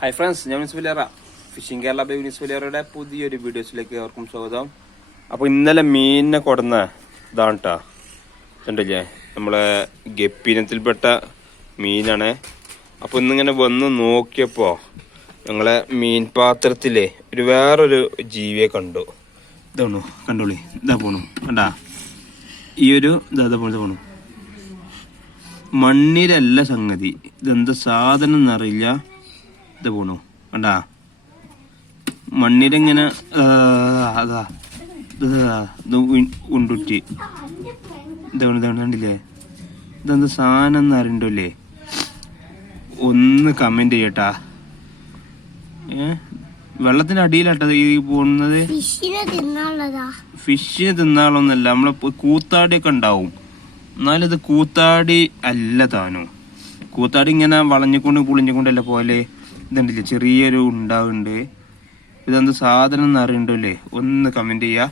Hi friends, ഞാൻ വിനിസ് phishing Kerala by വിനിസ് വലിയറയുടെ പുതിയൊരു വീഡിയോസിലേക്ക് അവർക്കും സ്വാഗതം. അപ്പോൾ ഇന്നലെ മീനിനെ കൊടുന്ന ഇതാണ് കേട്ടോ, കണ്ടില്ലേ, നമ്മളെ ഗപ്പിനത്തിൽപ്പെട്ട മീനാണ്. അപ്പോൾ ഇന്നിങ്ങനെ വന്ന് നോക്കിയപ്പോൾ ഞങ്ങളെ മീൻ പാത്രത്തിലെ വേറൊരു ജീവിയെ കണ്ടു. ഇതാണോ, കണ്ടോളി, ഇതാ പോണു, കണ്ടാ, ഈ ഒരു ഇതാ പോണു. മണ്ണിരല്ല സംഗതി, ഇതെന്താ സാധനം എന്നറിയില്ല. ഇത് പോണു, കണ്ടാ, മണ്ണിരങ്ങനെ അതാ ഇത് ഉണ്ടുറ്റി കണ്ടില്ലേ. ഇതെന്താ സാധനം എന്ന് അറിയണ്ടല്ലേ, ഒന്ന് കമന്റ് ചെയ്യട്ടാ. വെള്ളത്തിന്റെ അടിയിലാട്ടത് ഈ പോകുന്നത്. ഫിഷിനെ തിന്നാളൊന്നല്ല, നമ്മളെ കൂത്താടിയൊക്കെ ഉണ്ടാവും, എന്നാലും ഇത് കൂത്താടി അല്ല താനും. കൂത്താടി ഇങ്ങനെ വളഞ്ഞുകൊണ്ട് പുളിഞ്ഞുകൊണ്ടല്ല പോലെ. ഇതുണ്ടല്ലേ, ചെറിയൊരു ഉണ്ടാവുന്നുണ്ട്. ഇതെന്ത് സാധനം എന്ന് അറിയണ്ടല്ലേ, ഒന്ന് കമന്റ് ചെയ്യാ.